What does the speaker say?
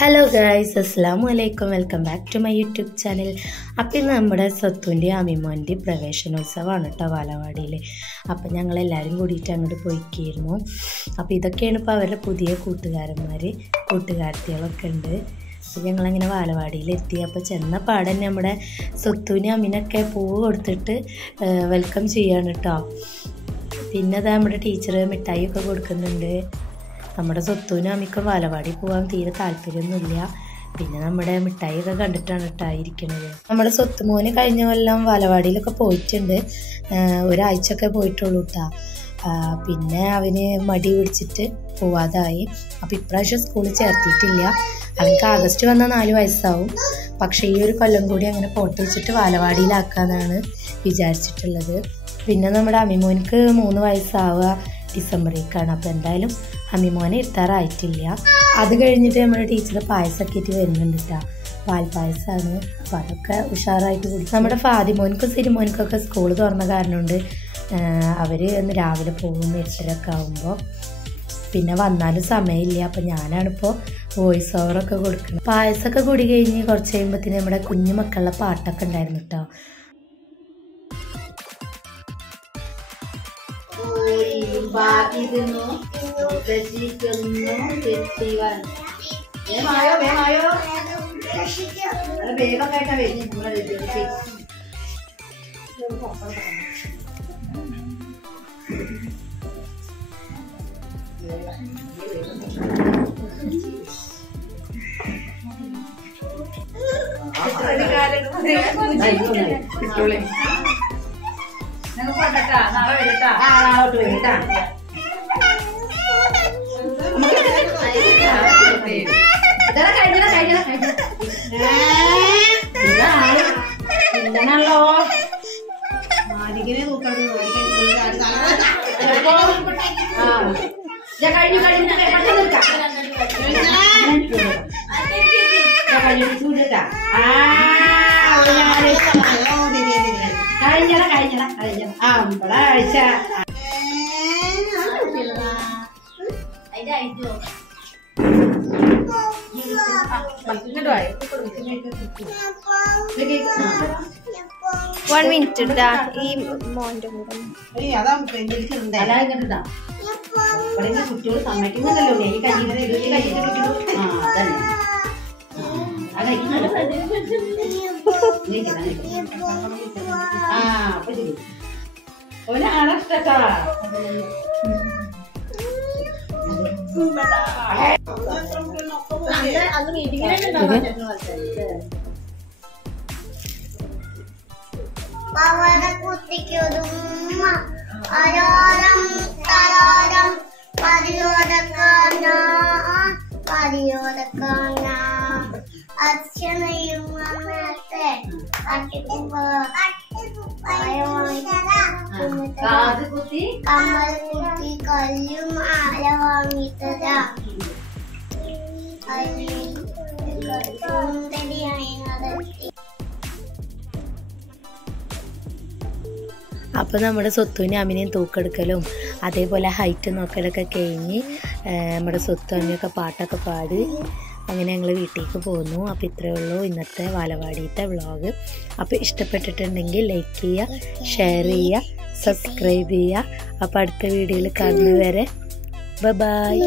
Hello guys, അസ്സലാമു അലൈക്കും. Welcome back to my YouTube channel. അപ്പോൾ ഇന്ന് നമ്മുടെ സത്തുൻ്റെ അമ്മിമോൻ്റെ പ്രവേശനോത്സവമാണ് കേട്ടോ വാലവാടിയിൽ. അപ്പോൾ ഞങ്ങളെല്ലാവരും കൂടിയിട്ട് അങ്ങോട്ട് പോയിക്കായിരുന്നു. അപ്പോൾ ഇതൊക്കെയാണ് ഇപ്പോൾ അവരുടെ പുതിയ കൂട്ടുകാരത്തികളൊക്കെ ഉണ്ട്. അപ്പോൾ ഞങ്ങളങ്ങനെ വാലവാടിയിലെത്തി. അപ്പോൾ ചെന്ന പാടന്നെ നമ്മുടെ സത്തുവിന് അമ്മിനൊക്കെ പൂവ് കൊടുത്തിട്ട് വെൽക്കം ചെയ്യാണ് കേട്ടോ. പിന്നെ അത് നമ്മുടെ ടീച്ചർ മിഠായിയൊക്കെ കൊടുക്കുന്നുണ്ട്. നമ്മുടെ സത്തുവിനും അമ്മിക്കും വാലവാടി പോകാൻ തീരെ താല്പര്യമൊന്നുമില്ല. പിന്നെ നമ്മുടെ മിഠായിയൊക്കെ കണ്ടിട്ടാണ് കേട്ടോ ഇരിക്കുന്നത്. നമ്മുടെ സ്വത്തുമോന് കഴിഞ്ഞ കൊല്ലം വാലവാടിയിലൊക്കെ പോയിട്ടുണ്ട്, ഒരാഴ്ചയൊക്കെ പോയിട്ടുള്ളൂ കേട്ടോ. പിന്നെ അവന് മടി പിടിച്ചിട്ട് പോവാതായി. അപ്പോൾ ഇപ്രാവശ്യം സ്കൂളിൽ ചേർത്തിയിട്ടില്ല. അവനക്ക് ആഗസ്റ്റ് വന്നാൽ 4 വയസ്സാവും. പക്ഷേ ഈ ഒരു കൊല്ലം കൂടി അങ്ങനെ പോട്ട് വെച്ചിട്ട് വാലവാടിയിലാക്കാന്നാണ് വിചാരിച്ചിട്ടുള്ളത്. പിന്നെ നമ്മുടെ അമ്മിമോനിക്ക് 3 വയസ്സാവുക ഡിസംബറിലേക്കാണ്. അപ്പോൾ എന്തായാലും അമ്മിമോനെ ഇരുത്താറായിട്ടില്ല. അത് കഴിഞ്ഞിട്ട് നമ്മുടെ ടീച്ചർ പായസമൊക്കെ ആയിട്ട് വരുന്നുണ്ട് കേട്ടോ. പാൽപ്പായസമാണ്. അപ്പോൾ അതൊക്കെ ഉഷാറായിട്ട് കുടിക്കും. നമ്മുടെ ഫാദിമോനിക്കും സിരിമോനിക്കൊക്കെ സ്കൂൾ തുറന്ന കാരണം കൊണ്ട് അവർ ഒന്ന് രാവിലെ പോകും 8:30 ആകുമ്പോൾ. പിന്നെ വന്നാലും സമയമില്ല. അപ്പോൾ ഞാനാണിപ്പോൾ വോയിസ് ഓവറൊക്കെ കൊടുക്കുന്നത്. പായസമൊക്കെ കൂടി കഴിഞ്ഞ് കുറച്ച് കഴിയുമ്പോഴത്തേന് നമ്മുടെ കുഞ്ഞു മക്കളുടെ പാട്ടൊക്കെ ഉണ്ടായിരുന്നു കേട്ടോ. One minute ഇട്ടാ ഈ മോന്റെ കൂടെ കുട്ടികൾ സമ്മതിക്കുന്നുണ്ടല്ലോ. ഒരാളഷ്ടട്ടാ കുട്ടിക്കൊരുമ്മ അരോരം തരോരം പരിയോടക്കാന അച്ഛനെയും അമ്മത്തെ കമ്മൽ കുത്തി കല്ലും ആല വാങ്ങിത്തരാ. അപ്പോൾ നമ്മുടെ സ്വത്തുവിനെ അമ്മിനെയും തൂക്കെടുക്കലും അതേപോലെ ഹൈറ്റ് നോക്കലൊക്കെ കഴിഞ്ഞ് നമ്മുടെ സ്വത്തു അമ്മയൊക്കെ പാട്ടൊക്കെ പാടി അങ്ങനെ ഞങ്ങൾ വീട്ടിലേക്ക് പോന്നു. അപ്പോൾ ഇത്രയേ ഉള്ളൂ ഇന്നത്തെ വാലവാടിയത്തെ വ്ളോഗ്. അപ്പോൾ ഇഷ്ടപ്പെട്ടിട്ടുണ്ടെങ്കിൽ ലൈക്ക് ചെയ്യുക, ഷെയർ ചെയ്യുക, സബ്സ്ക്രൈബ് ചെയ്യുക. അപ്പോൾ അടുത്ത വീഡിയോയിൽ കാണുന്നവരെ ബൈ.